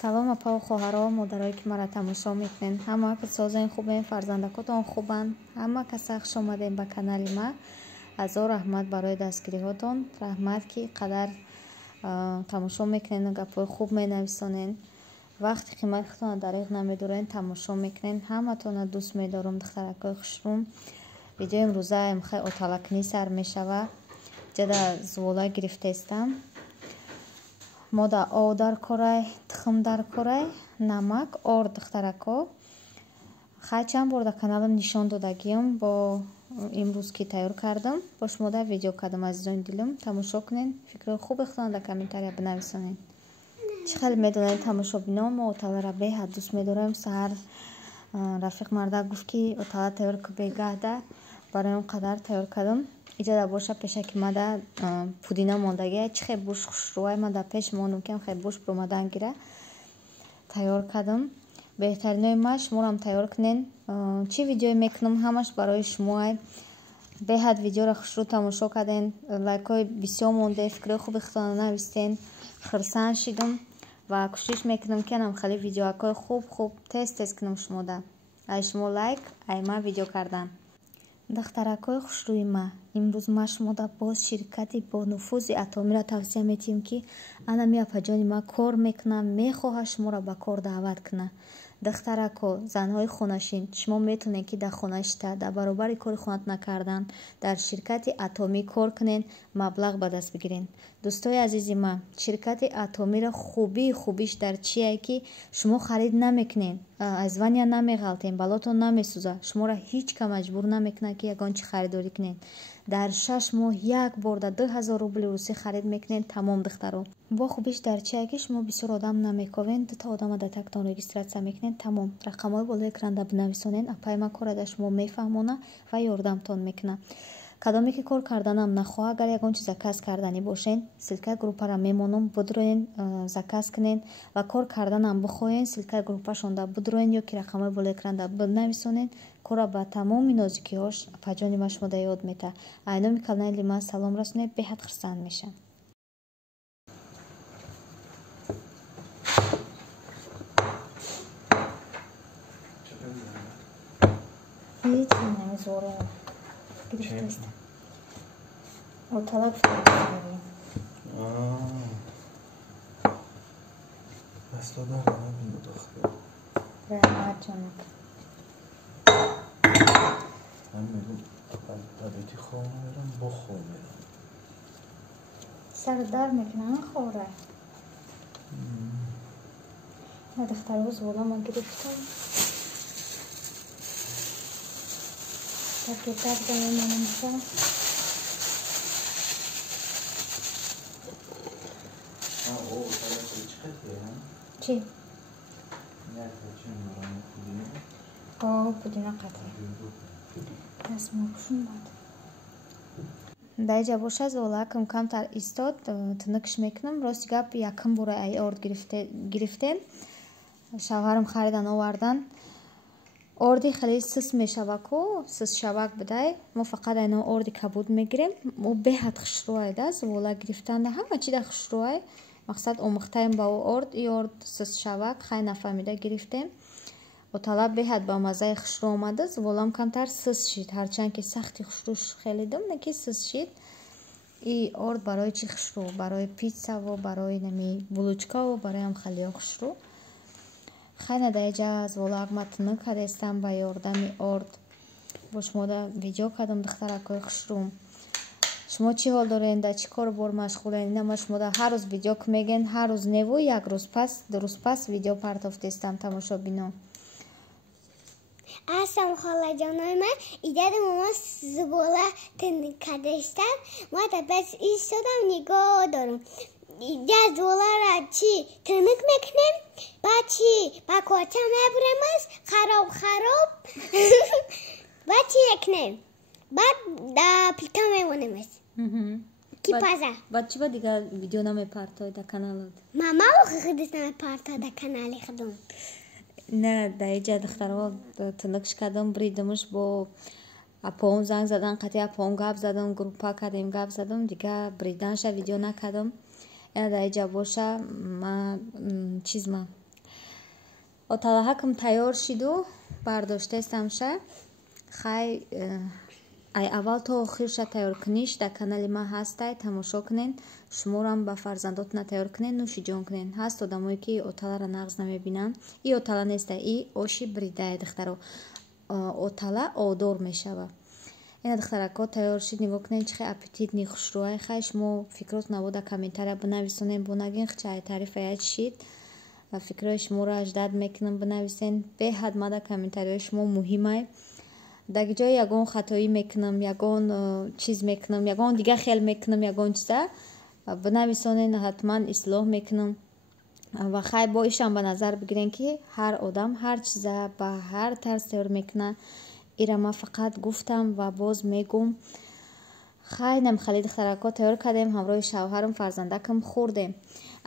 салом апа хоҳаро, модарое ки маро тамошо мекунед. Ҳама писозаи хубен, фарзандакотон хубанд. Ҳама каса хуш омадед ба канали ма. Азор раҳмат барои дастгириҳотон. Раҳмат ки қадар тамошо мекунед, гапои хуб менависонед. Вақти қимататонро дариқ намедоред, тамошо мекунед. Ҳаматонро дӯст медорам, духтаракои хушрӯм. Видеои имрӯзаам хеле оталакнӣ сар мешава. Ҷада звола гирифтестам. Мода ов дар корай, тухм дар корай, намак, ор духтарако. Хай чанд бор дар каналам нишон додагиам бо имрӯз ки тайёр кардам. Бо шумода видео кардам азизони дилам. Тамошо кунед. Фикрҳои хубатонро дар комментария бинависонед. Чӣ хеле медонед тамошобинон, мо оталаро беҳад дӯст медорем. Саҳар рафиқ марда гуфт ки отала тайёр ку бегаҳда. Барои он қадар тайёр кардам. Иҷада боша пеша ки мада пудина мондагия чӣ хеле буш хушрӯай мада пеш монум ки хеле буш бомадан гира тайёр кардам. Беҳтаринои ма шуморам тайёр кунед. Чӣ видео мекунам ҳамаш барои шумоай. Беҳад видеоро хушрӯ тамошо карден, лайкҳои бисёр монде, фикрҳои хуби худтон навистен. Хирсанд шидам ва кӯшиш мекунам ки анам хеле видеоакои хуб тез кунам шумода. Ай шумо лайк, ай ма видео кардан. Духтаракои хушрӯи ма, имрӯз ма шумода боз ширкати бо нуфузи Атомиро тавсия метиҳем ки анами апаҷони ма кор мекуна, мехоҳад шуморо ба кор даъват куна. духтарако, занҳои хонашин, шумо метавонед ки дар хона шита, дар баробари кори хонат накардан, дар ширкати Атомӣ кор кунед, маблағ ба даст бигиред. дӯстои азизи ма, ширкати Атомиро хубиш дар чие ки шумо харид намекунед, азвания намеғалтед, балотон намесӯзад, шуморо ҳеҷ ка маҷбур намекунад ки ягон чӣ харидорӣ кунед. дар 6 моҳ як бор дар 2000 рубли русӣ харид мекунед. Тамом духтаро. бо хубиш дар чие ки шумо бисёр одам намековед, дута одама дар тактон регистратсия мекунед. Тамом. Рақамҳои болои экранда бинависонед. Апай ма кора дар шумо мефаҳмона ва ёрдамтон мекуна. кадоме ки кор карданам нахоҳ, агар ягон чиз заказ карданӣ бошед, силкаи группаро мемонам, будроен заказ кунед ва кор карданам бихоҳед, силкаи группашонда будроен ё ки рақамҳои болои экранда бинависонед. кора ба тамоми нозикиҳош апаҷони ма шумода ёд мета. айноми канали ма салом расонед, беҳад хурсанд мешам. Видите, намезора грифтест. Оталак фотографии. Аслада рамин мудохтар. Рахмат ҷонаб. Ман мегум табити хоҳ мерам, бо хоҳ мерам. Сар дар мекунам хора. На духтароз вола ма гирифтам. Так замемонамса. Чи? Пудина қатӣ. Дастмокушум бад. Даиҷа боша золакам камтар истод, тинакш мекунам. Рости гап якам бора ай орд гирифтем. Шавҳарам харидан овардан. орди хеле сис мешава, сис шавак будай. Мо фақат айно орди кабуд мегирем. Мо беҳад хушрӯай да звола гирифтан ҳама чида хушрӯай. мақсад омӯхтаем ба орд, и орд сис шавак хай нафаҳмида гирифтем. отала беҳад ба маззаи хушрӯ омада. зволам камтар сис шид, ҳарчанд ки сахти хушрӯш хеле дум, ки сис шид. и орд барои чи хушрӯ? Барои питсаво, барои нами булочкаво, бароям хеле хушрӯ. хайна даиҷа звола матна кадестам ба ёрдами орд. бо шумода видео кардам духтаракои хушрӯм. шумо чӣ ҳол доред, дар чӣ кор бор машғулед? инама шумода ҳар рӯз видео ку меген, ҳар рӯз неву, як рӯз пас, ду рӯз пас видео партофтестам тамошобинон. Assalamu xolajonoy man idada mama zvola tin kadeshtam ma da bas istodam nigoh darum ija zvolara chi tinik meknem ba chi ba kocha meburemas kharob ba chi eknem ba da plika memonemas ki paza ба чӣ ба дигар видео намепартои да каналот? мама худис намепартои да канали худум. Не, даиҷа духтаро тинакш кардам, бридамш бо апоам занг задан, қати апоам гап задам, группа кардем, гап задам, дига бриданша видео накардам. яна даиҷа боша ма чизма оталаҳакам тайёр шиду бардоштаестамша. Хай ай аввал то охирша тайёр куниш дар канали ма ҳастай, тамошо кунен. Шуморам ба фарзандотна тайёр кунен, нӯши ҷон кунен. Ҳаст одамое ки оталаро нағз намебинанд. И отала неста, и оши бридае духтаро. Отала одор мешава. Ина духтарако тайёр шид, нигоҳ кунен чихе аппетитни хушрӯай. Хай шумо фикрот навода комментария бинависонен, бо нагин чай тарифая шид. Фикрҳои шуморо аждад мекунам бинависен. Беҳад мада комментариҳои шумо муҳимай. дар ҷои ягон хатоӣ мекунам, ягон чиз мекунам, ягон дига хел мекунам, ягон чиза бинависонен, ҳатман ислоҳ мекунам. Ва хай бо ишам ба назар бигирен ки ҳар одам ҳар чиза ба ҳар тарз тайёр мекуна. Ира ман фақат гуфтам ва боз мегум. Хай намихали духтарако тайёр кардем, ҳамроҳи шавҳарам фарзандакам хӯрдем.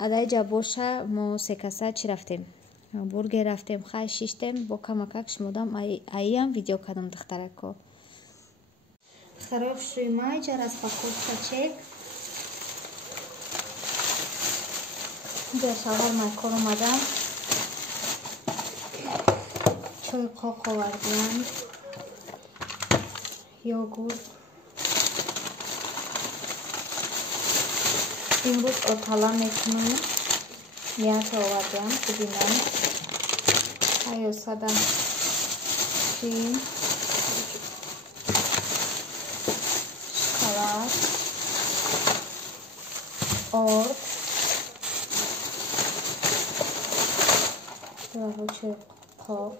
Адаиҷа боша мо се каса чӣ рафтем? Бургер рафтем, хай шиштем, бо камакак шумодам аиам видео кардам духтарако. Духтарои хушрӯи ман иҷа распаковка чек. Иҷа шавҳар май кор омадам. Чой қоқ овардиам. Йогурт. Имрӯз отала мекунам. Мията овардиам, пудинам. Ҳаёсада крем, шоколад, орд, чой қоқ.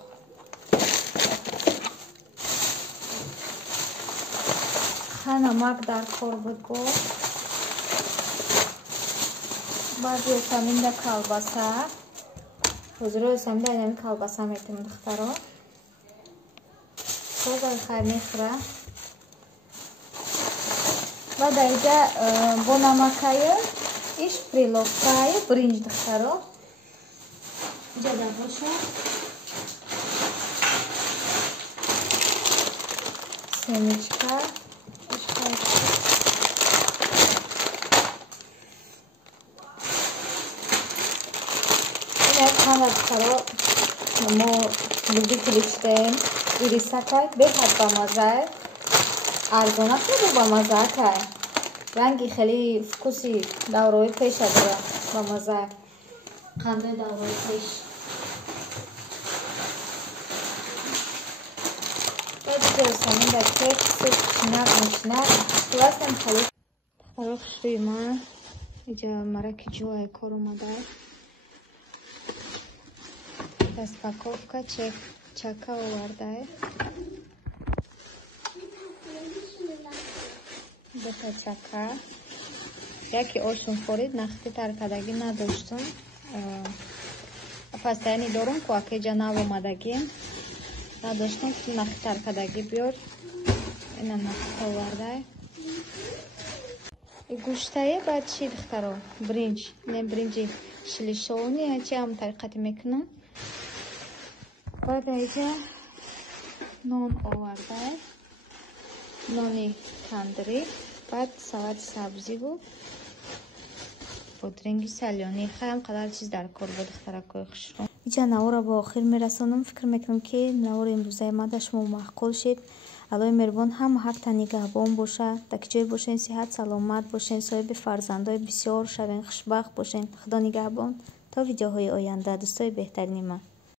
Намак дар кор буд бо. Баъд ёсаминда колбаса. ҳозиро ёсаминда инами колбаса метем духтаро. Созаи хай мехӯра. Баъд иҷа бо намакаю иш приловкаю бринҷ духтаро. Иҷа да боша. Семечка. Духтаро мо любители штем ирисакай беҳад бамазае. Арзона хеле бамазаакай. Ранги хеле вкуси давраи пеша дора бамазае. Қандои давраи пеш. Саминда чек, чинак, мушинак. Классен хали. Духтаро хушрӯи ман иҷа мараки ҷоя кор омадае. Распаковка чака овардае. Бета чака. Яке ошум хӯрид, нахти таркадагӣ надоштум. Пастаяни дорум ку акеҷа нав омадагим. Надоштум ки нахти таркадагӣ биёр. Ина нахти овардае. Гӯштае баъд чӣ духтаро? Бринҷ. Не бринҷи шилишони ачи ҳам тариқати мекунам. Баъд иҷа нон овардае. Нони тандирӣ. Баъд салати сабзиву бодринги салёнӣ. Хаям қадар чиз дар кор буд духтаракои хушрӯ. Иҷа наворро ба охир мерасонам. Фикр мекунам ки навори имрӯзаи ман дар шумо маъқул шид. аллои меҳрубон ҳама ҳақта нигаҳбон боша. дар ки ҷой бошен, сиҳат саломат бошен, соҳиби фарзандои бисёр шавен, хушбахт бошен. худо нигаҳбон. То видеоҳои оянда. дӯстои беҳтарини ман.